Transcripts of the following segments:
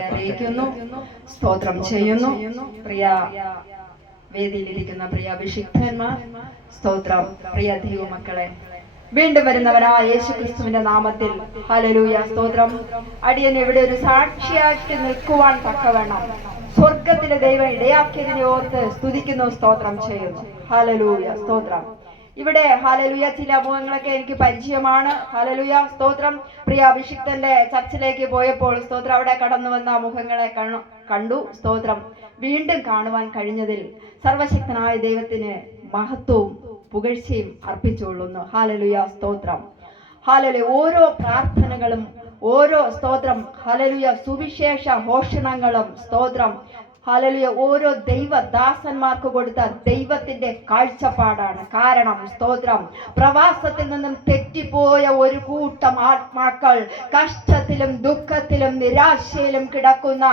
നന്ദി അറിയിക്കുന്നു, സ്തോത്രം ചെയ്യുന്നു. പ്രിയ വേദിയിലിരിക്കുന്ന പ്രിയ അഭിഷിക്തന്മാർ, സ്തോത്രം. പ്രിയ ദൈവമക്കളെ, വീണ്ടും വരുന്നവനായ യേശു ക്രിസ്തുവിന്റെ നാമത്തിൽ ഹല്ലേലൂയ, സ്തോത്രം. അടിയൻ ഇവിടെ ഒരു സാക്ഷിയാക്കി നിൽക്കുവാൻ തക്കവണ്ണം സ്വർഗത്തിലെ ദൈവം ഇടയാക്കിയതിനെ ഓർത്ത് സ്തുതിക്കുന്നു, സ്തോത്രം ചെയ്യുന്നു. ഹല്ലേലൂയ, സ്തോത്രം. ഇവിടെ ഹല്ലേലൂയ ചില മുഖങ്ങളൊക്കെ എനിക്ക് പരിചയമാണ്. ഹല്ലേലൂയ, സ്തോത്രം. പ്രിയ അഭിഷിക്തന്റെ ചർച്ചിലേക്ക് പോയപ്പോൾ സ്തോത്രം അവിടെ കടന്നു വന്ന മുഖങ്ങളെ കണ്ടു, സ്തോത്രം. വീണ്ടും കാണുവാൻ കഴിഞ്ഞതിൽ സർവശക്തനായ ദൈവത്തിന് മഹത്വവും പുകഴ്ചയും അർപ്പിച്ചുകൊള്ളുന്നു. ഹല്ലേലൂയ, സ്തോത്രം. ഹല്ലേലൂയ. ഓരോ പ്രാർത്ഥനകളും, ഓരോ സ്തോത്രം, ഹല്ലേലൂയ സുവിശേഷ ഘോഷണങ്ങളും, സ്തോത്രം, ഹല്ലേലൂയ ഓരോ ദൈവദാസന്മാർക്ക് കൊടുത്ത ദൈവത്തിന്റെ കാഴ്ചപ്പാടാണ്. കാരണം സ്തോത്രം, പ്രവാസത്തിൽ നിന്നും തെറ്റിപ്പോയ ഒരു കൂട്ടം ആത്മാക്കൾ കഷ്ടത്തിലും ദുഃഖത്തിലും നിരാശയിലും കിടക്കുന്ന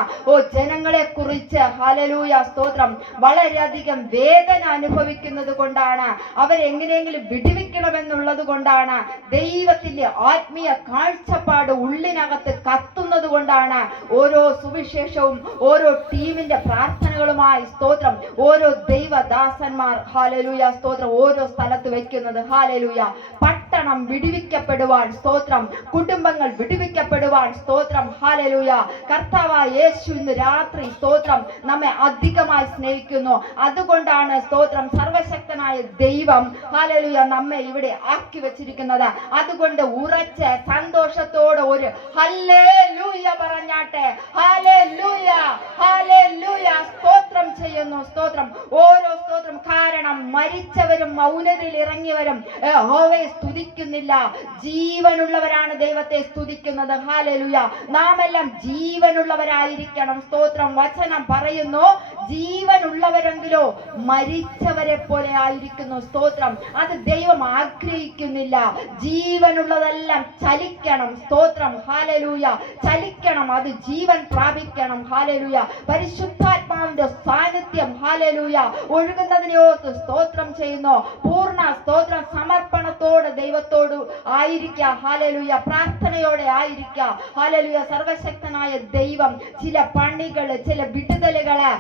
ജനങ്ങളെ കുറിച്ച് ഹല്ലേലൂയ, സ്തോത്രം, വളരെയധികം വേദന അനുഭവിക്കുന്നത് കൊണ്ടാണ്, അവരെങ്ങനെയെങ്കിലും വിടുവിക്കണമെന്നുള്ളത് കൊണ്ടാണ്, ദൈവത്തിന്റെ ആത്മീയ കാഴ്ചപ്പാട് ഉള്ളിനകത്ത് കത്തുന്നത് കൊണ്ടാണ് ഓരോ സുവിശേഷവും ഓരോ ടീമിന്റെ പ്രാർത്ഥനകളുമായി, സ്തോത്രം, ഓരോ ദൈവദാസന്മാർ ഹല്ലേലൂയ, സ്തോത്രം, ഓരോ സ്ഥലത്ത് വെക്കുന്നത്. ഹല്ലേലൂയ. പട്ടണം വിടുവിക്കപ്പെടുവാൻ, സ്തോത്രം, കുടുംബങ്ങൾ വിടുവിക്കപ്പെടുവാൻ, സ്തോത്രം. ഹല്ലേലൂയ. കർത്താവായ യേശു ഇന്ന് രാത്രി, സ്തോത്രം, നമ്മെ അധികമായി സ്നേഹിക്കുന്നു. അതുകൊണ്ടാണ്, സ്തോത്രം, സർവശക്തനായ ദൈവം ഹല്ലേലൂയ നമ്മെ ഇവിടെ ആക്കി വെച്ചിരിക്കുന്നത്. അതുകൊണ്ട് ഉറച്ച സന്തോഷത്തോടെ ഒരു ഹല്ലേലൂയ പറഞ്ഞാട്ടെ. ഹല്ലേലൂയ, ഹല്ലേലൂയ, സ്തോത്രം ചെയ്യുന്നു, സ്തോത്രം. ഓരോ സ്തോത്രം. കാരണം മരിച്ചവരും മൗനതയിൽ ഇറങ്ങിയവരും യഹോവയെ സ്തുതിക്കുന്നില്ല, ജീവനുള്ളവരാണ് ദൈവത്തെ സ്തുതിക്കുന്നത്. ഹല്ലേലൂയ. നാം എല്ലാം ജീവനുള്ളവരായിരിക്കണം, സ്തോത്രം. വചനം പറയുന്നു, ജീവനുള്ളവരെങ്കിലോ മരിച്ചവരെ പോലെ ആയിരിക്കുന്നു, സ്തോത്രം. അത് ദൈവം ആഗ്രഹിക്കുന്നില്ല. ജീവനുള്ളതെല്ലാം ചലിക്കണം, സ്തോത്രം. ഹല്ലേലൂയ. ചലിക്കണം, അത് ജീവൻ പ്രാപിക്കണം. ഹല്ലേലൂയ. പരിശുദ്ധാത്മാവിന്റെ സാന്നിധ്യം ഹല്ലേലൂയ ഒഴുകുന്നതിനെ ഓർത്ത് സ്തോത്രം ചെയ്യുന്നു. പൂർണ്ണ സ്തോത്രം സമർപ്പണത്തോടെ ദൈവത്തോട് ആയിരിക്കുക. ഹല്ലേലൂയ. പ്രാർത്ഥനയോടെ ആയിരിക്കുക. ഹല്ലേലൂയ. സർവശക്തനായ ദൈവം ചില പണികള്, ചില വിടുതലുകള്,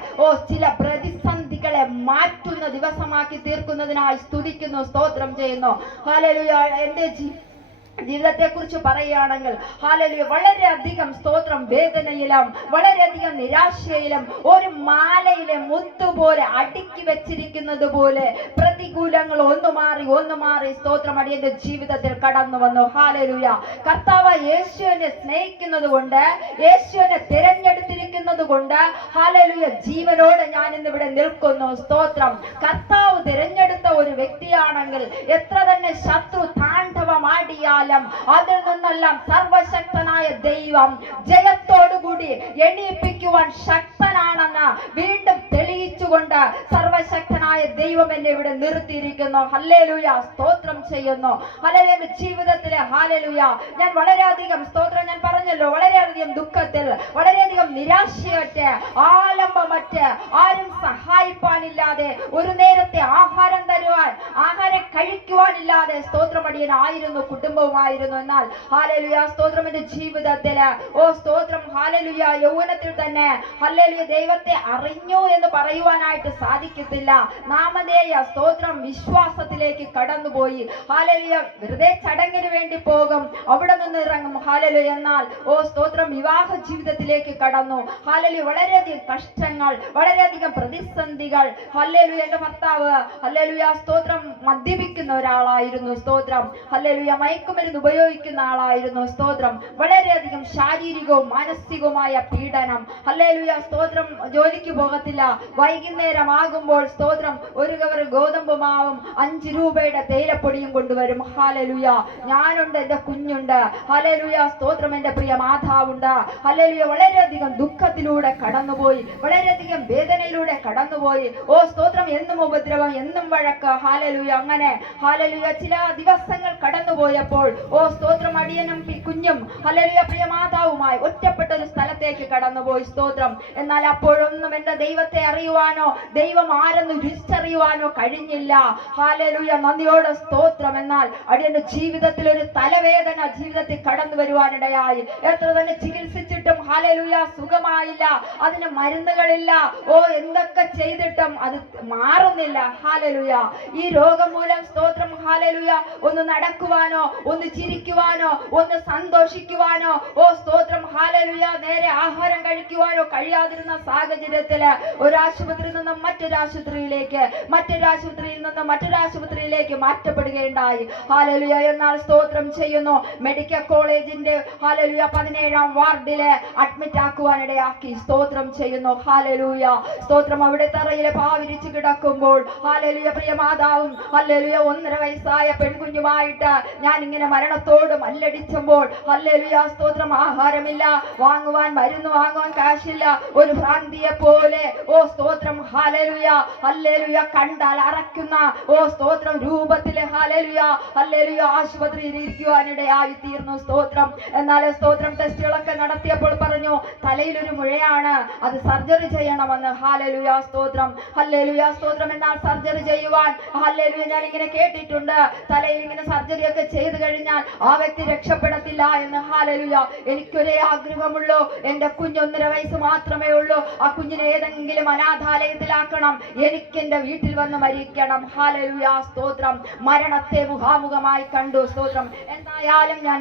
ചില പ്രതിസന്ധികളെ മാറ്റുന്ന ദിവസമാക്കി തീർക്കുന്നതിനായി സ്തുതിക്കുന്നു, സ്തോത്രം ചെയ്യുന്നു. ഹല്ലേലൂയ. എന്റെ ജീവിതത്തെ കുറിച്ച് പറയുകയാണെങ്കിൽ ഹല്ലേലൂയ വളരെയധികം, സ്തോത്രം, വേദനയിലും വളരെയധികം നിരാശയിലും ഒരു മാലയിലെ മുത്തുപോലെ അടുക്കി വെച്ചിരിക്കുന്നത് പോലെ പ്രതികൂലങ്ങൾ ഒന്ന് മാറി, സ്തോത്രം, അടിയന്റെ ജീവിതത്തിൽ കടന്നു വന്നു. ഹല്ലേലൂയ. കർത്താവ് യേശുവിനെ സ്നേഹിക്കുന്നത് കൊണ്ട്, യേശുവിനെ തിരഞ്ഞെടുത്തിരിക്കുന്നത് കൊണ്ട് ഹല്ലേലൂയ ജീവനോടെ ഞാൻ ഇന്നിവിടെ നിൽക്കുന്നു, സ്തോത്രം. കർത്താവ് തിരഞ്ഞെടുത്ത ഒരു വ്യക്തിയാണെങ്കിൽ എത്ര തന്നെ ശത്രു താണ്ഡവമാടിയാൽ അതിൽ നിന്നെല്ലാം സർവശക്തനായ ദൈവം ജയത്തോടുകൂടി എണീപ്പിക്കുവാൻ ശക്തനാണെന്ന് വീണ്ടും തെളിയിച്ചുകൊണ്ട് സർവശക്തനായ ദൈവം എന്നെ ഇവിടെ നിർത്തിയിരിക്കുന്നു. ഹല്ലേലൂയ. സ്തോത്രം ചെയ്യുന്നു. ഹല്ലേലൂയ. ജീവിതത്തിലെ ഹല്ലേലൂയ ഞാൻ വളരെയധികം, സ്തോത്രം, ഞാൻ പറഞ്ഞല്ലോ, വളരെയധികം ദുഃഖത്തിൽ, വളരെയധികം നിരാശയറ്റ്, ആലംബമറ്റ്, ആരും സഹായിപ്പാനില്ലാതെ, ഒരു നേരത്തെ ആഹാരം തരുവാൻ, ആഹാരം കഴിക്കുവാനില്ലാതെ, സ്തോത്രം, അടിയനായിരുന്നു, കുടുംബവുമായിരുന്നു. എന്നാൽ ഹല്ലേലൂയ, സ്തോത്രം, എന്റെ ജീവിതത്തില് സ്തോത്രം, ഹല്ലേലൂയ യൗവനത്തിൽ തന്നെ ഹല്ലേലൂയ ദൈവത്തെ അറിഞ്ഞു എന്ന് പറയുവാനായിട്ട് സാധിക്കത്തില്ല. നാമധേയ, സ്തോത്രം, വിശ്വാസത്തിലേക്ക് കടന്നുപോയി. ഹല്ലേലൂയ. വെറുതെ ചടങ്ങിന് വേണ്ടി പോകും, അവിടെ നിന്ന് ഇറങ്ങും. ഹല്ലേലൂയ. എന്നാൽ സ്തോത്രം, വിവാഹ ജീവിതത്തിലേക്ക് കടന്നു. ഹല്ലേലൂയ. വളരെയധികം കഷ്ടങ്ങൾ, വളരെയധികം പ്രതിസന്ധികൾ. ഹല്ലേലൂയ. എന്റെ ഭർത്താവ് ഹല്ലേലൂയ, സ്തോത്രം, മദ്യപിക്കുന്ന ഒരാളായിരുന്നു, സ്തോത്രം. ഹല്ലേലൂയ. മയക്കുമരുന്ന് ഉപയോഗിക്കുന്ന ആളായിരുന്നു, സ്തോത്രം. വളരെയധികം ശാരീരികവും മാനസികവുമായ പീഡനം. ഹല്ലേലൂയ. സ്തോത്രം. ജോലിക്ക് പോകത്തില്ല. വൈകുന്നേരം ആകുമ്പോൾ, സ്തോത്രം, ഒരു കവർ ഗോതമ്പ് മാവും 5 രൂപയുടെ തേയിലപ്പൊടിയും കൊണ്ടുവരും. ഹല്ലേലൂയ. ഞാനുണ്ട്, എന്റെ കുഞ്ഞുണ്ട്. ഹല്ലേലൂയ. സ്തോത്രം. എന്റെ പ്രിയ മാതാവുണ്ട്. ഹല്ലേലൂയ. വളരെയധികം ദുഃഖത്തിലൂടെ കടന്നുപോയി, വളരെയധികം വേദനയിലൂടെ കടന്നുപോയി. സ്തോത്രം. എന്നും ഉപദ്രവം, എന്നും വഴക്ക്. ഹല്ലേലൂയ. അങ്ങനെ ഹല്ലേലൂയ ചില ദിവസങ്ങൾ കടന്നുപോയപ്പോൾ സ്തോത്രം, അടിയനും കുഞ്ഞും ഹല്ലേലൂയ പ്രിയ മാതാവുമായി ഒറ്റപ്പെട്ട ഒരു സ്ഥലം സ്ഥലത്തേക്ക് കടന്നുപോയി. സ്തോത്രം. എന്നാൽ അപ്പോഴൊന്നും എന്റെ ദൈവത്തെ അറിയുവാനോ ദൈവം ആരെന്ന് രുചിച്ചറിയുവാനോ കഴിഞ്ഞില്ല. ഹല്ലേലൂയ, നന്ദിയോടെ സ്തോത്രം. എന്നാൽ അടിയന്റെ ജീവിതത്തിൽ ഒരു തലവേദന ജീവിതത്തിൽ കടന്നു വരുവാനിടയായി. എത്ര തന്നെ ചികിത്സിച്ചിട്ടും ഹല്ലേലൂയ സുഖമായില്ല, അതിന് മരുന്നുകളില്ല. എന്തൊക്കെ ചെയ്തിട്ടും അത് മാറുന്നില്ല. ഹല്ലേലൂയ, ഈ രോഗം മൂലം സ്തോത്രം ഹല്ലേലൂയ ഒന്ന് നടക്കുവാനോ ഒന്ന് ചിരിക്കുവാനോ ഒന്ന് സന്തോഷിക്കുവാനോ സ്തോത്രം ഹല്ലേലൂയ നേരെ ആഹാരം കഴിക്കുവാനോ കഴിയാതിരുന്ന സാഹചര്യത്തില് ഒരാശുപത്രിയിൽ നിന്നും മറ്റൊരാശുപത്രിയിലേക്ക്, മറ്റൊരാശുപത്രിയിൽ നിന്നും മറ്റൊരാശുപത്രിയിലേക്ക് മാറ്റപ്പെടുകയുണ്ടായി. ഹല്ലേലൂയ. എന്നാൽ സ്തോത്രം ചെയ്യുന്നു, മെഡിക്കൽ കോളേജിന്റെ ഹല്ലേലൂയ 17-ാം വാർഡില് അഡ്മിറ്റ് ആക്കുവാനിടയാക്കി. സ്തോത്രം ചെയ്യുന്നു. ഹല്ലേലൂയ, സ്തോത്രം. അവിടെ തറയിലെ പാവിരിച്ച് കിടക്കുമ്പോൾ ഹല്ലേലൂയ പ്രിയ മാതാവും ഹല്ലേലൂയ 1.5 വയസ്സായ പെൺകുഞ്ഞുമായിട്ട് ഞാൻ ഇങ്ങനെ മരണത്തോട് മല്ലടിച്ചുമ്പോൾ ഹല്ലേലൂയ സ്തോത്രം ആഹാരമില്ല, വാങ്ങുവാൻ മരുന്ന് വാങ്ങുവാൻ കാശില്ല, ഒരു ഭ്രാന്തിയെ പോലെ സ്തോത്രം ഹല്ലേലൂയ ഹല്ലേലൂയ കണ്ടാൽ അറക്കുന്ന സ്തോത്രം രൂപത്തിലെ ഹല്ലേലൂയ ഹല്ലേലൂയ ആശുപത്രിയിൽ ഇരിക്കുവാനിടയായി തീർന്നു. സ്തോത്രം. എന്നാൽ സ്തോത്രം ടെസ്റ്റുകളൊക്കെ നടത്തിയപ്പോൾ പറഞ്ഞു തലയിലൊരു മുഴയാണ്, അത് സർജറി ചെയ്യണമെന്ന്. ഹല്ലേലൂയ സ്തോത്രം ഹല്ലേലൂയ സ്തോത്രം. എന്നാൽ സർജറി ചെയ്യുവാൻ ഹല്ലേലൂയ ഞാൻ ഇങ്ങനെ കേട്ടിട്ടുണ്ട്, തലയിൽ ഇങ്ങനെ സർജറി ഒക്കെ ചെയ്തു കഴിഞ്ഞാൽ ആ വ്യക്തി രക്ഷപ്പെടത്തില്ല എന്ന്. ഹല്ലേലൂയ, എനിക്കൊരേ ആഗ്രഹമുള്ളൂ, എന്റെ കുഞ്ഞ് 1.5 വയസ്സ് മാത്രമേ ഉള്ളൂ, ആ കുഞ്ഞിനെ ഏതെങ്കിലും അനാഥാലയത്തിലാക്കണം, എനിക്ക് എന്റെ വീട്ടിൽ വന്ന് മരിക്കണം. ഹല്ലേലൂയ സ്തോത്രം. മരണത്തെ മുഖാമുഖമായി കണ്ടു. സ്തോത്രം. എന്തായാലും ഞാൻ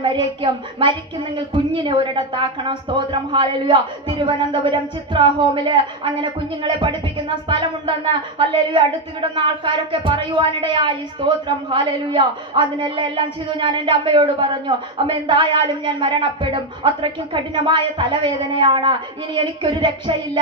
മരിക്കുന്നെങ്കിൽ കുഞ്ഞിനെ ഒരിടത്താക്കണം. സ്തോത്രം ഹല്ലേലൂയ. തിരുവനന്തപുരം ചിത്ര ഹോമില് അങ്ങനെ കുഞ്ഞുങ്ങളെ പഠിപ്പിക്കുന്ന സ്ഥലമുണ്ടെന്ന് ഹല്ലേലൂയ അടുത്ത് കിടന്ന ആൾക്കാരൊക്കെ പറയുവാനിടയായി. സ്തോത്രം ഹല്ലേലൂയ. അതിനെല്ലാം ചെയ്തു. ഞാൻ എന്റെ അമ്മയോട് പറഞ്ഞു, അമ്മ എന്തായാലും ഞാൻ മരണപ്പെടും, അത്രയ്ക്കും കഠിനമായ തലവേദനയാണ്, ഇനി എനിക്കൊരു രക്ഷയില്ല.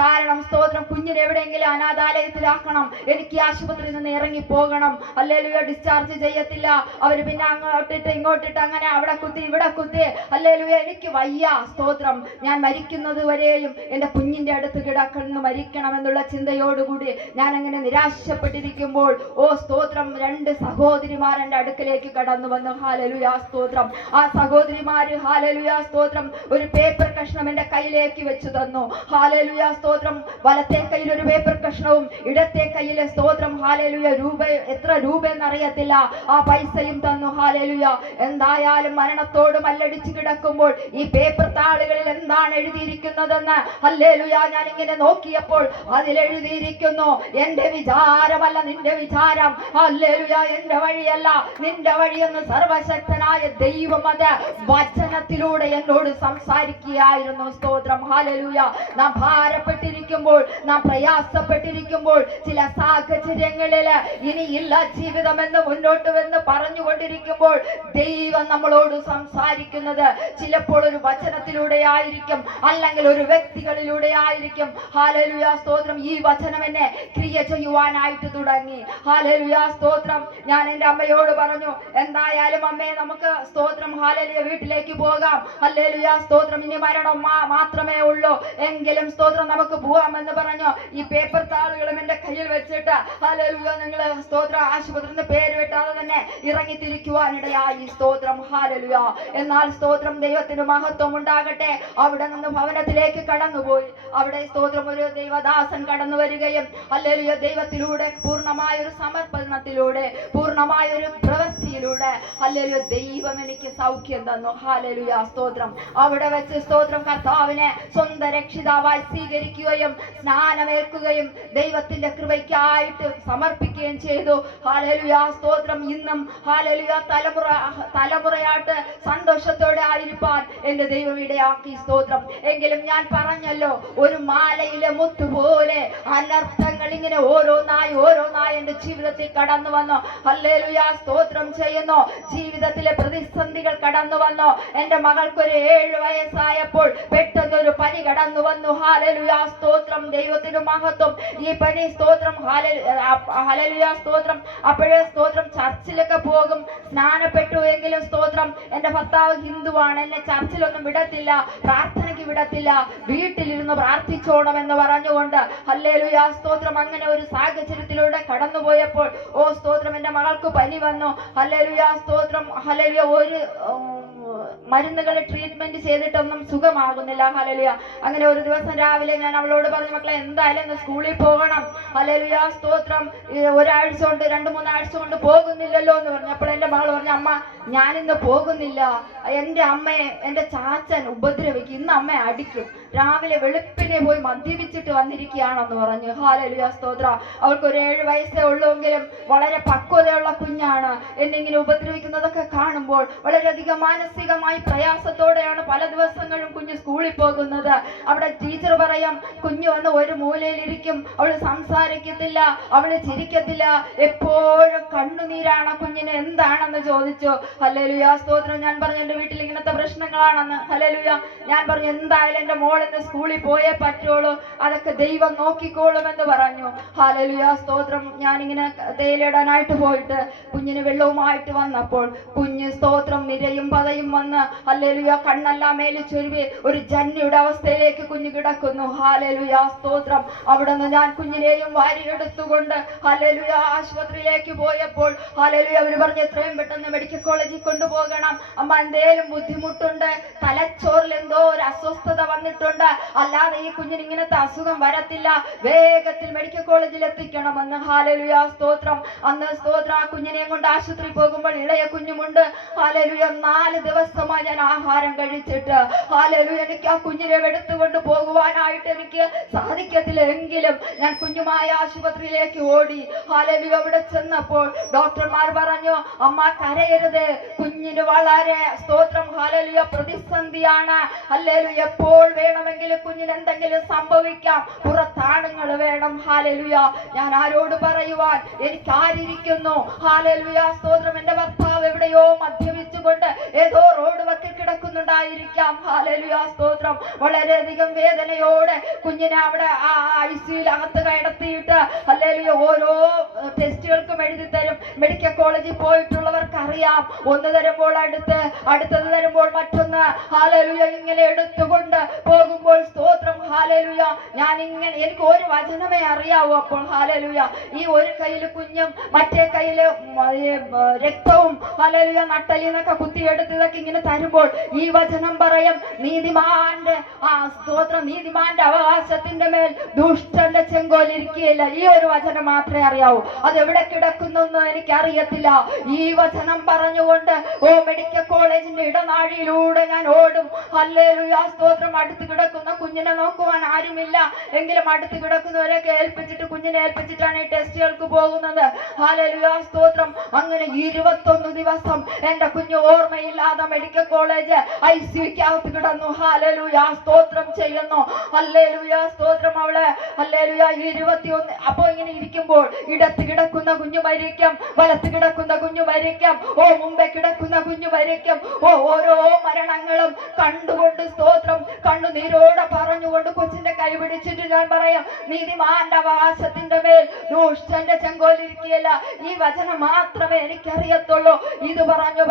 കാരണം സ്തോത്രം കുഞ്ഞിനെ എവിടെയെങ്കിലും അനാഥാലയത്തിലാക്കണം, എനിക്ക് ആശുപത്രിയിൽ നിന്ന് ഇറങ്ങി പോകണം. ഹല്ലേലൂയ. ഡിസ്ചാർജ് ചെയ്യത്തില്ല അവര്, പിന്നെ അങ്ങോട്ടിട്ട് ഇങ്ങോട്ടിട്ട് അങ്ങനെ അവിടെ കുത്തി ഇവിടെ കുത്തി. ഹല്ലേലൂയ, എനിക്ക് വയ്യ. സ്തോത്രം. ഞാൻ മരിക്കുന്നത് വരെയും എന്റെ കുഞ്ഞിന്റെ അടുത്ത് കിടക്കുന്നു, മരിക്കണമെന്നുള്ള ചിന്തയോടുകൂടി ഞാൻ അങ്ങനെ നിരാശപ്പെട്ടിരിക്കുമ്പോൾ സ്തോത്രം 2 സഹോദരിമാർ എന്റെ അടുക്കലേക്ക് കടന്നു വന്നു. ഹല്ലേലൂയ സ്തോത്രം. ആ സഹോദരിമാര് ഹല്ലേലൂയ സ്തോത്രം ഒരു പേപ്പർ കഷ്ണം എന്റെ കയ്യിലേക്ക് വെച്ചു തന്നു. ഹല്ലേലൂയ സ്തോത്രം. വലത്തെ കയ്യിൽ ഒരു പേപ്പർ കഷ്ണവും ഇടത്തെ കയ്യിലെ സ്തോത്രം ഹല്ലേലൂയ എത്ര രൂപ എന്നറിയത്തില്ല, ആ പൈസയും തന്നു. ഹല്ലേലൂയ. എന്തായാലും മരണത്തോട് മല്ലടിച്ച് കിടക്കുമ്പോൾ ഈ പേപ്പർ താളുകളിൽ എന്താണ് എഴുതിയിരിക്കുന്നതെന്ന് ഹല്ലേലൂയ ഞാൻ ഇങ്ങനെ നോക്കിയപ്പോൾ അതിലെഴുതിയിരിക്കുന്നു, എന്റെ വിചാരമല്ല നിന്റെ വിചാരം, ഹല്ലേലൂയ എന്റെ വഴിയല്ല നിന്റെ വഴിയെന്ന് സർവശക്തനായ ദൈവം അത് വചനത്തിലൂടെ എന്നോട് സംസാരിക്കുകയായിരുന്നു. സ്തോത്രം ഹല്ലേലൂയ. നാം ഭാരപ്പെട്ടിരിക്കുമ്പോൾ, നാം പ്രയാസപ്പെട്ടിരിക്കുമ്പോൾ, ചില സാഹചര്യങ്ങളിൽ ഇനിയില്ല ജീവിതമെന്ന് മുന്നോട്ട് വന്ന് പറഞ്ഞുകൊണ്ടിരിക്കുമ്പോൾ ദൈവം നമ്മളോട് സംസാരിക്കുന്നത് ചിലപ്പോൾ ഒരു വചനത്തിലൂടെ ആയിരിക്കും, അല്ലെങ്കിൽ ഒരു വ്യക്തികളിലൂടെ ആയിരിക്കും. ഹല്ലേലൂയ സ്തോത്രം. ഈ വചനം എന്നെ ക്രിയ ചെയ്യുവാനായിട്ട് തുടങ്ങി. ഹല്ലേലൂയ സ്തോത്രം. ഞാൻ എന്റെ അമ്മയോട് പറഞ്ഞു, എന്തായാലും അമ്മേ നമുക്ക് സ്തോത്രം ഹല്ലേലൂയ വീട്ടിലേക്ക് പോകാം. ഹല്ലേലൂയ സ്തോത്രം. ഇനി മരണം മാത്രമേ ഉള്ളൂ, എങ്കിലും സ്തോത്രം നമുക്ക് പോകാമെന്ന് പറഞ്ഞു. ഈ പേപ്പർ താളുകളും എന്റെ കയ്യിൽ വെച്ചിട്ട് ഹല്ലേലൂയ നിങ്ങള് സ്തോത്രം ആശുപത്രിന്റെ പേര് വെട്ടാതെ തന്നെ ഇറങ്ങിത്തിരിക്കുവാനിടയായി. സ്തോത്രം ഹല്ലേലൂയ. എന്നാൽ സ്തോത്രം ദൈവത്തിന് മഹത്വം ഉണ്ടാകട്ടെ. അവിടെ നിന്ന് ഭവനത്തിലേക്ക് കടന്നുപോയി. അവിടെ സ്തോത്രം ഒരു ദൈവദാസൻ കടന്നു വരികയും ഹല്ലേലൂയ ദൈവത്തിലൂടെ പൂർണ്ണമായ ഒരു സമർപ്പണത്തിലൂടെ പൂർണ്ണമായ ഒരു പ്രവൃത്തിയിലൂടെ ഹല്ലേലൂയ ദൈവം എനിക്ക് സൗഖ്യം തന്നു. ഹല്ലേലൂയ സ്തോത്രം. അവിടെ വെച്ച് സ്തോത്രം കർത്താവിനെ സ്വന്തം രക്ഷിതാവായി സ്വീകരിക്കുകയും സ്നാനമേൽക്കുകയും ദൈവത്തിന്റെ കൃപയ്ക്കായിട്ട് സമർപ്പിക്കുകയും ചെയ്തു. ഹല്ലേലൂയ സ്തോത്രം. ഇന്നും ഹല്ലേലൂയ തലമുറയായിട്ട് സന്തോഷത്തോടെ ആയിരിക്കാൻ എന്റെ ദൈവം ഇടയാക്കി. സ്തോത്രം. എങ്കിലും ഞാൻ പറഞ്ഞല്ലോ, ഒരു മാലയിലെ മുത്തുപോലെ അനർത്ഥങ്ങൾ ഇങ്ങനെ ഓരോന്നായി എന്റെ ജീവിതത്തിൽ കടന്നു വന്നു. ഹല്ലേലൂയ സ്തോത്രം ചെയ്യുന്നു. ജീവിതത്തിലെ പ്രതിസന്ധികൾ കടന്നു വന്നു. എന്റെ മകൾക്കൊരു 7 വയസ്സായപ്പോൾ പെട്ടെന്നൊരു പനി കടന്നു വന്നു. ഹല്ലേലൂയ സ്തോത്രം. ദൈവത്തിന് മഹത്വം. ഈ പനി സ്തോത്രം ഹല്ലേലൂയ സ്തോത്രം. അപ്പോഴേ സ്തോത്രം ചർച്ചിലൊക്കെ പോകും, സ്നാനപ്പെട്ടു എങ്കിലും സ്തോത്രം എന്റെ ഭർത്താവ് ഹിന്ദുവാണ്, എന്നെ ചർച്ചിലൊന്നും വിടത്തില്ല, പ്രാർത്ഥനയ്ക്ക് വിടത്തില്ല, വീട്ടിലിരുന്ന് പ്രാർത്ഥിച്ചോണം എന്ന് പറഞ്ഞുകൊണ്ട് ഹല്ലേലൂയ സ്തോത്രം അങ്ങനെ ഒരു സാഹചര്യത്തിലൂടെ കടന്നുപോയപ്പോൾ സ്തോത്രം എന്റെ മകൾക്ക് പനി വന്നു. ഹല്ലേലൂയ സ്തോത്രം. ഹല്ലേലൂയ മരുന്നുകൾ ട്രീറ്റ്മെന്റ് ചെയ്തിട്ടൊന്നും സുഖമാകുന്നില്ല. ഹല്ലേലൂയ. അങ്ങനെ ഒരു ദിവസം രാവിലെ ഞാൻ അവളോട് പറഞ്ഞു, മക്കളെ എന്തായാലും ഇന്ന് സ്കൂളിൽ പോകണം. ഹല്ലേലൂയ, സ്തോത്രം. ഒരാഴ്ച കൊണ്ട് 2-3 ആഴ്ച കൊണ്ട് പോകുന്നില്ലല്ലോ എന്ന് പറഞ്ഞു. അപ്പോൾ എൻ്റെ മകൾ പറഞ്ഞു, അമ്മ ഞാനിന്ന് പോകുന്നില്ല, എൻ്റെ അമ്മയെ എൻ്റെ ചാച്ചൻ ഉപദ്രവിക്കും, ഇന്ന് അമ്മയെ അടിക്കും, രാവിലെ വെളുപ്പിനെ പോയി മദ്യപിച്ചിട്ട് വന്നിരിക്കുകയാണെന്ന് പറഞ്ഞു. ഹല്ലേലൂയ, സ്തോത്ര. അവൾക്ക് ഒരു 7 വയസ്സേ ഉള്ളൂവെങ്കിലും വളരെ പക്വതയുള്ള കുഞ്ഞാണ്. എന്നെ ഇങ്ങനെ ഉപദ്രവിക്കുന്നതൊക്കെ കാണുമ്പോൾ വളരെയധികം മാനസികമായി പ്രയാസത്തോടെയാണ് പല ദിവസങ്ങളും കുഞ്ഞ് സ്കൂളിൽ പോകുന്നത്. അവിടെ ടീച്ചർ പറയാം, കുഞ്ഞു വന്ന് ഒരു മൂലയിലിരിക്കും, അവള് സംസാരിക്കത്തില്ല, അവള് ചിരിക്കത്തില്ല, എപ്പോഴും കണ്ണുനീരാണ് കുഞ്ഞിന്, എന്താണെന്ന് ചോദിച്ചു. ഹല്ലേലൂയ, സ്തോത്രം. ഞാൻ പറഞ്ഞു എൻ്റെ വീട്ടിൽ ഇങ്ങനത്തെ പ്രശ്നങ്ങളാണെന്ന്. ഹല്ലേലൂയ. ഞാൻ പറഞ്ഞു എന്തായാലും എൻ്റെ മോൾ ഇന്ന് സ്കൂളിൽ പോയേ പറ്റുള്ളൂ, അതൊക്കെ ദൈവം നോക്കിക്കോളും എന്ന് പറഞ്ഞു. ഹല്ലേലൂയ, സ്തോത്രം. ഞാനിങ്ങനെ തേയിലിടാനായിട്ട് പോയിട്ട് കുഞ്ഞിന് വെള്ളവുമായിട്ട് വന്നപ്പോൾ കുഞ്ഞ്, സ്തോത്രം, നിരയും പതയും വന്ന് ഹല്ലേലൂയ കണ്ണെല്ലാം മേലിൽ ചൊരുവി ഒരു ജന്യയുടെ അവസ്ഥയിലേക്ക് കുഞ്ഞ് കിടക്കുന്നു. ഹല്ലേലൂയ, സ്തോത്രം. അവിടെ നിന്ന് ഞാൻ കുഞ്ഞിനെയും വാരിയെടുത്തുകൊണ്ട് ഹല്ലേലൂയ ആശുപത്രിയിലേക്ക് പോയപ്പോൾ ഹല്ലേലൂയ അവർ പറഞ്ഞു എത്രയും പെട്ടെന്ന് മെഡിക്കൽ കോളേജിൽ കൊണ്ടുപോകണം. അമ്മ എന്തേലും ബുദ്ധിമുട്ടുണ്ട്, തലച്ചോറിൽ എന്തോ ഒരു അസ്വസ്ഥത വന്നിട്ടുണ്ട്, അല്ലാതെ ഈ കുഞ്ഞിന് ഇങ്ങനത്തെ അസുഖം വരത്തില്ല, വേഗത്തിൽ മെഡിക്കൽ കോളേജിൽ എത്തിക്കണമെന്ന്. ഹല്ലേലൂയ, സ്തോത്രം. അന്ന് സ്തോത്രം ആ കുഞ്ഞിനെയും കൊണ്ട് ആശുപത്രി പോകുമ്പോൾ ഇളയ കുഞ്ഞുമുണ്ട്. ഹല്ലേലൂയ, 4 ദിവസമായി ഞാൻ ആഹാരം കഴിച്ചിട്ട് ഹല്ലേലൂയ എനിക്ക് ആ കുഞ്ഞിനെ എടുത്തുകൊണ്ട് പോകുവാനായിട്ട് എനിക്ക് സാധിക്കത്തില്ല. എങ്കിലും ഞാൻ കുഞ്ഞുമായ ആശുപത്രിയിലേക്ക് ഓടി. ഹല്ലേലൂയ, അവിടെ ചെന്നപ്പോൾ ഡോക്ടർമാർ പറഞ്ഞു, അമ്മ കരയരുത്, കുഞ്ഞിന് വളരെ, സ്തോത്രം, ഹല്ലേലൂയ പ്രതിസന്ധിയാണ്. ഹല്ലേലൂയ, എപ്പോൾ വേണമെങ്കിലും കുഞ്ഞിന് എന്തെങ്കിലും സംഭവിക്കാം, പുറത്താണുങ്ങൾ വേണം. ഹല്ലേലൂയ, ഞാൻ ആരോട് പറയുവാൻ, എനിക്ക് ആരിയിരിക്കുന്നു? ഹല്ലേലൂയ, സ്തോത്രം. എൻ്റെ ഭർത്താവ് എവിടെയോ മദ്യപിച്ചുകൊണ്ട് ഏതോ റോഡ് വക്കിൽ കിടക്കുന്നുണ്ടായിരിക്കാം. ഹല്ലേലൂയ, സ്തോത്രം. വളരെയധികം വേദനയോടെ കുഞ്ഞിനെ അവിടെ ICUയിൽ അകത്ത് കിടത്തിയിട്ട് ഹല്ലേലൂയ ഓരോ ടെസ്റ്റുകൾക്കും എഴുതി തരും. മെഡിക്കൽ കോളേജിൽ പോയിട്ടുള്ളവർക്ക് അറിയാം, ഒന്ന് തരുമ്പോൾ അടുത്തത് തരുമ്പോൾ മറ്റൊന്ന്. ഹല്ലേലൂയ, ഇങ്ങനെ എടുത്തുകൊണ്ട് പോകുമ്പോൾ, സ്തോത്രം, ഹല്ലേലൂയ, ഞാൻ ഇങ്ങനെ, എനിക്ക് ഒരു വചനമേ അറിയാവൂ അപ്പോൾ. ഹല്ലേലൂയ, ഈ ഒരു കയ്യിൽ കുഞ്ഞും മറ്റേ കയ്യില് രക്തവും ഹല്ലേലൂയ നട്ടലിന്നൊക്കെ കുത്തിയെടുത്ത് ഇതൊക്കെ ഇങ്ങനെ തരുമ്പോൾ ഈ വചനം പറയും, നീതിമാന്റെ സ്തോത്രം, നീതിമാന്റെ അവകാശത്തിന്റെ മേൽ ദുഷ്ടന്റെ ചെങ്കോലിരിക്കുകയില്ല. ഈ ഒരു വചനം മാത്രമേ അറിയാവൂ, അതെവിടെ കിടക്കുന്നു എനിക്കറിയത്തില്ല. ഈ വചനം പറഞ്ഞുകൊണ്ട് മെഡിക്കൽ കോളേജിന്റെ ഇടനാഴിയിലൂടെ ഞാൻ ഓടും. ഹല്ലേലൂയ, സ്തോത്രം. അടുത്ത് കിടക്കുന്ന കുഞ്ഞിനെ നോക്കുവാൻ ആരുമില്ല, എങ്കിലും അടുത്ത് കിടക്കുന്നവരെയൊക്കെ ഏൽപ്പിച്ചിട്ട്, കുഞ്ഞിനെ ഏൽപ്പിച്ചിട്ടാണ് ഈ ടെസ്റ്റുകൾക്ക് പോകുന്നത്. ഹല്ലേലൂയ, സ്തോത്രം. അങ്ങനെ 21 ദിവസം എന്റെ കുഞ്ഞ് ഓർമ്മയില്ലാതെ മെഡിക്കൽ കോളേജ് ICUക്കകത്ത് കിടന്നു. ഹല്ലേലൂയ, സ്തോത്രം ചെയ്യുന്നു. ഹല്ലേലൂയ, സ്തോത്രം. അവള് ഹല്ലേലൂയ 21. അപ്പൊ ഇങ്ങനെ ഇരിക്കുമ്പോൾ ഇടത്ത് കിടക്കുന്ന കുഞ്ഞു മരിക്കും, വലത്ത് കിടക്കുന്ന കുഞ്ഞു മരിക്കും, മുമ്പേ കിടക്കുന്ന കുഞ്ഞു മരിക്കും. ഓരോ മരണങ്ങളും കണ്ടുകൊണ്ട്, സ്തോത്രം, കണ്ണുനീരോടെ പറഞ്ഞുകൊണ്ട് കൊച്ചിന്റെ കൈ പിടിച്ചിട്ട് ഞാൻ പറയാം, നീതിമാന്റെ അവകാശത്തിന്റെ മേൽ ദുഷ്ടന്റെ ചെങ്കോലിരിക്കുകയില്ല. ഈ വചനം മാത്രമേ എനിക്കറിയത്തുള്ളൂ. ഇത് പറഞ്ഞു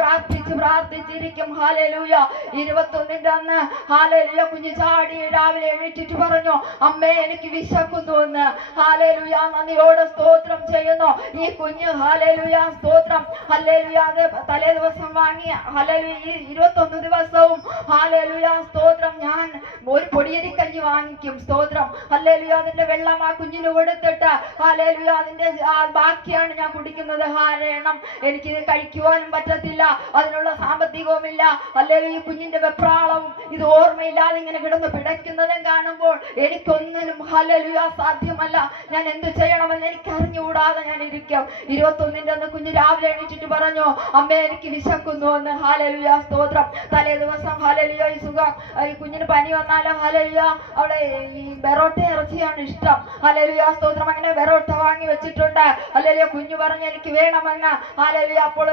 പ്രാർത്ഥിച്ചിരിക്കും. ഹല്ലേലൂയ, 21 അന്ന് ഹല്ലേലൂയ കുഞ്ഞു ചാടി രാവിലെ എണീറ്റിട്ട് പറഞ്ഞു, അമ്മേ എനിക്ക് വിശക്കുന്നു എന്ന്. ഹല്ലേലൂയ, നന്ദിയോടെ സ്തോത്രം ചെയ്യുന്നു. ഈ കുഞ്ഞ് ഹല്ലേലൂയ, സ്തോത്രം, ഹല്ലേലൂയ, അത് തലേ ദിവസം വാങ്ങി ഹല്ലേലൂയ ഈ 21 ദിവസവും ഹല്ലേലൂയ, സ്തോത്രം, ഞാൻ ഒരു പൊടിയരിക്കഞ്ഞി വാങ്ങിക്കും. സ്തോത്രം, ഹല്ലേലൂയ. അതിന്റെ വെള്ളം ആ കുഞ്ഞിന് കൊടുത്തിട്ട് ഹല്ലേലൂയ അതിന്റെ ബാക്കിയാണ് ഞാൻ കുടിക്കുന്നത്. കാരണം എനിക്ക് കഴിക്കുവാനും പറ്റത്തില്ല, അതിനുള്ള സാമ്പത്തികവുമില്ല. ഹല്ലേലൂയ, ഈ കുഞ്ഞിന്റെ വെപ്രാളവും ഇത് ഓർമ്മയില്ലാതെ ഇങ്ങനെ കിടന്ന് പിടയ്ക്കുന്നതും കാണുമ്പോൾ എനിക്കൊന്നിനും ഹല്ലേലൂയ സാധ്യമല്ല. ഞാൻ എന്ത് ചെയ്യണമെന്ന് എനിക്ക് അറിഞ്ഞുകൂടാതെ ഞാൻ ഇരിക്കും. 21 അന്ന് കുഞ്ഞ് രാവിലെ എണീറ്റിട്ട് പറഞ്ഞു, അമ്മേ എനിക്ക് വിശക്കുന്നു എന്ന്. ഹല്ലേലൂയ, സ്തോത്രം. തലേ ദിവസം ഹല്ലേലൂയ ഈ സുഖം, ഈ കുഞ്ഞിന് പനി വന്നാലും ഹല്ലേലൂയ അവിടെ ഈ ബെറോട്ട ഇറച്ചിയാണ് ഇഷ്ടം. ഹല്ലേലൂയ, സ്തോത്രം. അങ്ങനെ ബെറോട്ട വാങ്ങി വെച്ചിട്ടുണ്ട്. ഹല്ലേലൂയ, കുഞ്ഞു പറഞ്ഞു എനിക്ക് വേണമെന്ന്. ഹല്ലേലൂയ, അപ്പോൾ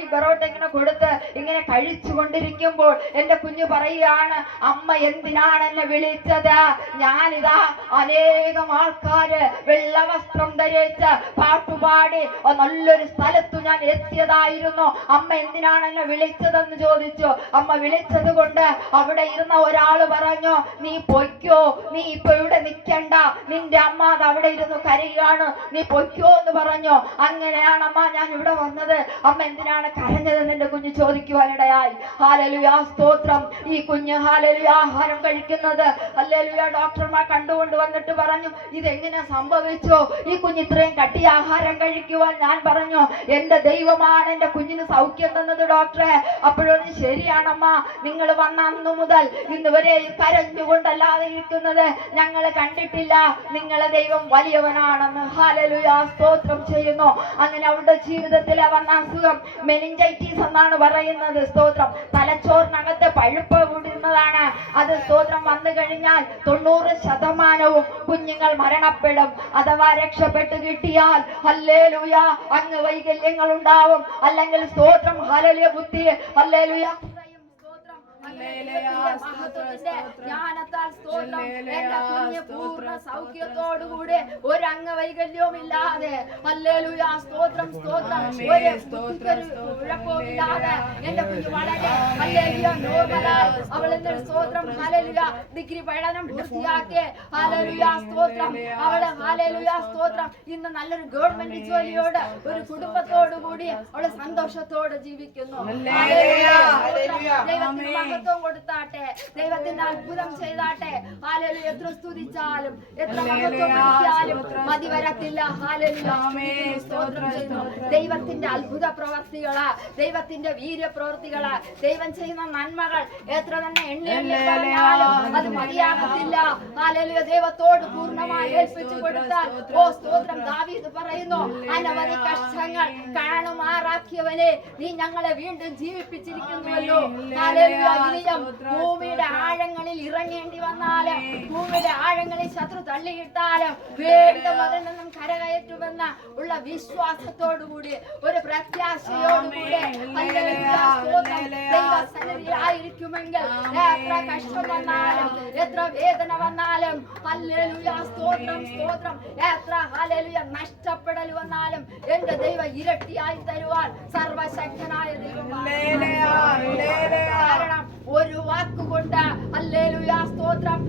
ഈ ബെറോട്ട ഇങ്ങനെ കൊടുത്ത് ഇങ്ങനെ കഴിച്ചുകൊണ്ടിരിക്കുമ്പോൾ എന്റെ കുഞ്ഞു പറയുകയാണ്, അമ്മ എന്തിനാണ് എന്നെ വിളിച്ചത്? ഞാനിതാ അനേകം ആൾക്കാര് വെള്ള വസ്ത്രം ധരിച്ച് പാട്ടുപാടി നല്ലൊരു സ്ഥലത്തു ഞാൻ എത്തിയതായിരുന്നു. അമ്മ എന്തിനാണ് എന്നെ വിളിച്ചതെന്ന് ചോദിച്ചു. അമ്മ വിളിച്ചത് കൊണ്ട് അവിടെ ഇരുന്ന ഒരാള് പറഞ്ഞു, നീ പൊയ്ക്കോ, പൊയ്ക്കോ, നീ ഇപ്പൊ ഇവിടെ നിൽക്കണ്ട, നിന്റെ അമ്മ അത് അവിടെ ഇരുന്ന് കരയുകയാണ്, നീ പൊയ്ക്കോ എന്ന് പറഞ്ഞു. അങ്ങനെയാണ് അമ്മ ഞാൻ ഇവിടെ വന്നത്, അമ്മ എന്തിനാണ് കരഞ്ഞതെന്ന് എന്റെ കുഞ്ഞ് ചോദിക്കുവാനിടയായി. ഹല്ലേലൂയ, സ്തോത്രം. ഈ കുഞ്ഞ് ഹല്ലേലൂയ ആഹാരം കഴിക്കുന്നത് ഹല്ലേലൂയ ഡോക്ടർമാർ കണ്ടുകൊണ്ട് വന്നിട്ട് പറഞ്ഞു, ഇതെങ്ങനെ സംഭവിച്ചു, ഈ കുഞ്ഞ് ഇത്രയും കട്ടി ആഹാരം കഴിക്കുവാൻ? ഞാൻ പറഞ്ഞു, എന്റെ ദൈവമാണ് എന്റെ കുഞ്ഞിന് സൗഖ്യം തന്നത് ഡോക്ടറെ. അപ്പോഴൊന്നും ശരിയാണമ്മ, നിങ്ങൾ വന്ന അന്നു മുതൽ ഇന്ന് വരെ കരഞ്ഞുകൊണ്ടല്ലാതെ ഇരിക്കുന്നത് ഞങ്ങൾ കണ്ടിട്ടില്ല, നിങ്ങളെ ദൈവം വലിയവനാണെന്ന് ഹല്ലേലൂയ സ്തോത്രം ചെയ്യുന്നു. അങ്ങനെ അവളുടെ ജീവിതത്തിൽ വന്ന അസുഖം മെനിഞ്ചൈറ്റിസ് എന്നാണ് പറയുന്നത്. സ്തോത്രം. തലച്ചോറിനകത്ത് പഴുപ്പ് കൂടുന്നതാണ് അത്. സ്തോത്രം. വന്നു കഴിഞ്ഞാൽ 90% കുഞ്ഞുങ്ങൾ മരണപ്പെടും. അഥവാ രക്ഷപ്പെട്ടു കിട്ടിയാൽ ഹല്ലേലൂയ അങ്ങ് വൈകല്യങ്ങൾ ഉണ്ടാവും. അല്ലെങ്കിൽ സ്തോത്രം ഹല്ലേലൂയ ബുദ്ധി ഹല്ലേലൂയ പൂർണ്ണ സൗഖ്യത്തോടുകൂടി ഒരു അംഗവൈകല്യവും ഇല്ലാതെ ഹല്ലേലൂയ സ്തോത്രം സ്തോത്രം കുഴപ്പമില്ലാതെ എന്റെ കുഞ്ഞ് വളരെ ഹല്ലേലൂയ നോർമലായി അവളെന്ന് സ്തോത്രം ഹല്ലേലൂയ ഡിഗ്രി പഠനം പൂർത്തിയാക്കി ഹല്ലേലൂയ സ്തോത്രം അവള് ഹല്ലേലൂയ സ്തോത്രം ഇന്ന് നല്ലൊരു ഗവൺമെന്റ് ജോലിയോട് ഒരു കുടുംബത്തോടു കൂടി അവള് സന്തോഷത്തോടെ ജീവിക്കുന്നു. മഹത്വം കൊടുത്താട്ടെ, ദൈവത്തിന്റെ അത്ഭുതം ചെയ്താട്ടെ. ഹല്ലേലൂയ. എത്ര സ്തുതിച്ചാലും എത്ര മഹത്വപ്പെടുത്തിയാലും മതി വരത്തില്ല. ഹല്ലേലൂയ. സ്തോത്രം ചെയ്യുന്നു. ദൈവത്തിന്റെ അത്ഭുത പ്രവർത്തികള്, ദൈവത്തിന്റെ വീര്യപ്രവർത്തികള്, ദൈവം ചെയ്യുന്ന നന്മകൾ എത്ര തന്നെ എണ്ണി പറഞ്ഞാലും അത് മതിയാകത്തില്ല. ഹല്ലേലൂയ. ദൈവത്തോട് പൂർണ്ണമായി ഏൽപ്പിച്ചു കൊടുത്താൽ ഓ സ്തോത്രം. ദാവീദ് പറയുന്നു, അനവധി കഷ്ടങ്ങൾ കാണുമാറാക്കിയവനെ നീ ഞങ്ങളെ വീണ്ടും ജീവിപ്പിച്ചിരിക്കുന്നുവല്ലോ. ഹല്ലേലൂയ. ഇനിയും ഭൂമിയുടെ ആഴങ്ങളിൽ ഇറങ്ങേണ്ടി വന്നാലും ഭൂമിയുടെ ആഴങ്ങളിൽ ശത്രു തള്ളിയിട്ടാലും വീണ്ടും അതിൽ നിന്നും കരകയറ്റുമെന്ന ഉള്ള വിശ്വാസത്തോടുകൂടി ഒരു പ്രത്യാശയോടുകൂടി ദൈവസന്നിധിയിലായിരിക്കുമെങ്കിൽ എത്ര കഷ്ടം വന്നാലും എത്ര വേദന വന്നാലും ഹല്ലേലൂയ സ്തോത്രം സ്തോത്രം എത്ര ഹല്ലേലൂയ നഷ്ടപ്പെടൽ വന്നാലും എന്റെ ദൈവം ഇരട്ടിയായി തരുവാൻ സർവശക്തനായ ദൈവമാണ്. കാരണം ഒരു വാക്കുകൊണ്ട് ഹല്ലേലൂയ സ്തോത്രം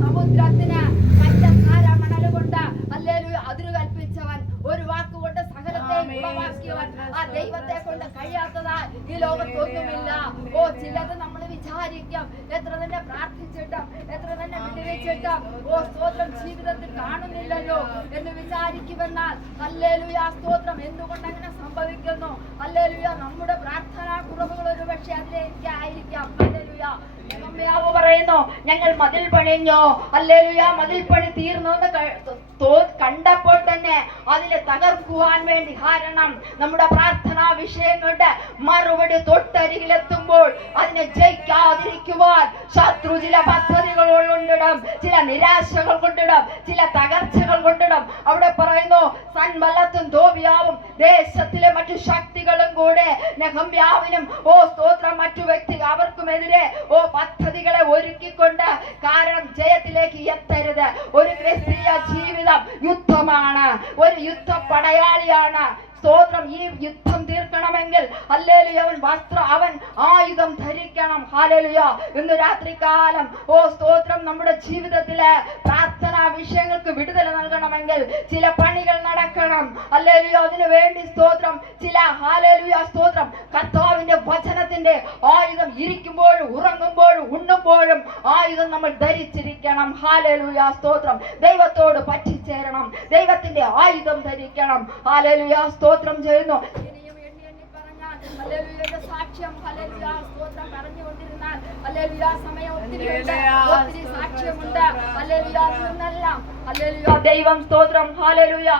സമുദ്രത്തിന് പഞ്ചസാര മണൽ കൊണ്ട് ഹല്ലേലൂയ അതിരു കൽപ്പിച്ചവൻ, ഒരു വാക്കുകൊണ്ട് സകലത്തെയും ഉളവാക്കിയവൻ, ആ ദൈവത്തെ കൊണ്ട് കഴിയാത്തതായി ഈ ലോകത്തൊന്നുമില്ല. ഓ ചിലത് നമ്മൾ വിചാരിക്കും എത്ര തന്നെ പ്രാർത്ഥിച്ചിട്ടും എത്ര തന്നെ വിടുവിച്ചിട്ടും ഓ സ്തോത്രം ജീവിതത്തിൽ കാണുന്നില്ലല്ലോ എന്ന് വിചാരിക്കുമെന്നാൽ ഹല്ലേലൂയ സ്തോത്രം എന്തുകൊണ്ട് അങ്ങനെ സംഭവിക്കുന്നു? ഹല്ലേലൂയ നമ്മുടെ പ്രാർത്ഥനാ കുറവുകൾ ഒരു പക്ഷെ അതിലേക്ക് ആയിരിക്കാം. ഹല്ലേലൂയ. യെരമ്യാവ് പറയുന്നു, ഞങ്ങൾ മതിൽ പണിഞ്ഞോ, ഹല്ലേലൂയ മതിൽ പണി തീർന്നു കണ്ടപ്പോൾ തന്നെ അതിനെ തകർക്കുവാൻ വേണ്ടി. കാരണം നമ്മുടെ പ്രാർത്ഥനാ വിഷയങ്ങളുടെ മറുപടി തൊട്ടരികിലെത്തുമ്പോൾ അതിനെ ജയിക്കാതിരിക്കുവാൻ ശത്രു ചില പദ്ധതികൾ കൊണ്ടിടും, ചില നിരാശകൾ കൊണ്ടിടും, ചില തകർച്ചകൾ കൊണ്ടിടും. അവിടെ പറയുന്നു, സൻബല്ലത്തും തോബിയാവും ദേശത്തിലെ മറ്റു ശക്തികളും കൂടെ നെഹമ്യാവിനും ഓ സ്തോത്രം മറ്റു വ്യക്തി അവർക്കുമെതിരെ ഓ പദ്ധതികളെ ഒരുക്കിക്കൊണ്ട്, കാരണം ജയത്തിലേക്ക് എത്തരുത്. ഒരു ക്രിസ്തീയ ജീവിതം യുദ്ധമാണ്, ഒരു യുദ്ധ പടയാളിയാണ്. സ്തോത്രം. ഈ യുദ്ധം തീർക്കണമെങ്കിൽ ഹല്ലേലൂയ അവൻ ആയുധം ധരിക്കണം. ഹല്ലേലൂയ. ഇന്ന് രാത്രികാലം ഓ സ്തോത്രം നമ്മുടെ ജീവിതത്തിലെ പ്രാർത്ഥനാ വിഷയങ്ങൾക്ക് വിടുതൽ നൽകണമെങ്കിൽ ചില പണികൾ നടക്കണം. ഹല്ലേലൂയ. അതിനു വേണ്ടി സ്തോത്രം ചില ഹല്ലേലൂയ സ്തോത്രം കർത്താവിന്റെ വചനത്തിന്റെ ആയുധം ഇരിക്കുമ്പോഴും ഉറങ്ങുമ്പോഴും ഉണ്ണുമ്പോഴും ആയുധം നമ്മൾ ധരിച്ചിരിക്കണം. ഹല്ലേലൂയ സ്തോത്രം. ദൈവത്തോട് പറ്റിച്ചേരണം, ദൈവത്തിന്റെ ആയുധം ധരിക്കണം. ഹല്ലേലൂയ സ്തോത്രം ചെയ്യുന്നു. ഇനിയും എണ്ണി പറഞ്ഞാൽ ഹല്ലേലൂയ സാക്ഷ്യം ഹല്ലേലൂയ സ്തോത്രം പറഞ്ഞുകൊണ്ടിരുന്നാൽ ഹല്ലേലൂയ സമയം ഒത്തിരി സാക്ഷ്യമുണ്ട്. ഹല്ലേലൂയ നിന്നെല്ലാം ഹല്ലേലൂയ ദൈവം സ്തോത്രം ഹല്ലേലൂയ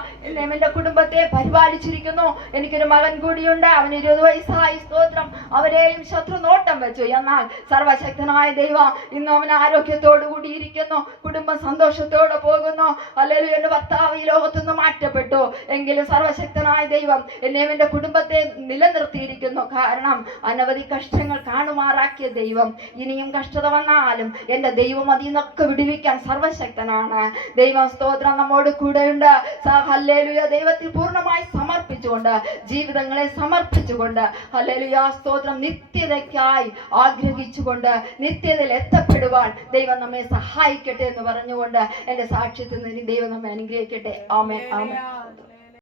എന്റെ കുടുംബത്തെ പരിപാലിച്ചിരിക്കുന്നു. എനിക്കൊരു മകൻ കൂടിയുണ്ട്, അവന് 20 വയസ്സായി. സ്തോത്രം. അവരെയും ശത്രു നോട്ടം വെച്ചു. എന്നാൽ സർവശക്തനായ ദൈവം ഇന്ന് അവൻ ആരോഗ്യത്തോടു കൂടിയിരിക്കുന്നു, കുടുംബം സന്തോഷത്തോടെ പോകുന്നു. ഹല്ലേലൂയ. എന്റെ ഭർത്താവ് ഈ ലോകത്തുനിന്ന് മാറ്റപ്പെട്ടു, എങ്കിലും സർവശക്തനായ ദൈവം എന്നെയും എന്റെ കുടുംബത്തെ നിലനിർത്തിയിരിക്കുന്നു. വെളിപ്പെട്ടിരിക്കുന്നു. കാരണം അനവധി കഷ്ടങ്ങൾ കാണുമാറാക്കിയ ദൈവം ഇനിയും കഷ്ടത വന്നാലും എന്റെ ദൈവം അതിൽ നിന്നൊക്കെ വിടുവിക്കാൻ സർവശക്തനാണ്. ദൈവം സ്തോത്രം നമ്മോട് കൂടെയുണ്ട്. ഹല്ലേലൂയ. ദൈവത്തിൽ പൂർണ്ണമായി സമർപ്പിച്ചുകൊണ്ട്, ജീവിതങ്ങളെ സമർപ്പിച്ചുകൊണ്ട്, ഹല്ലേലൂയ സ്തോത്രം, നിത്യതയ്ക്കായി ആഗ്രഹിച്ചുകൊണ്ട് നിത്യതയിൽ എത്തപ്പെടുവാൻ ദൈവം നമ്മെ സഹായിക്കട്ടെ എന്ന് പറഞ്ഞുകൊണ്ട് എന്റെ സാക്ഷ്യത്തിൽ നിന്ന് ദൈവം നമ്മെ അനുഗ്രഹിക്കട്ടെ. ആമേൻ, ആമേൻ.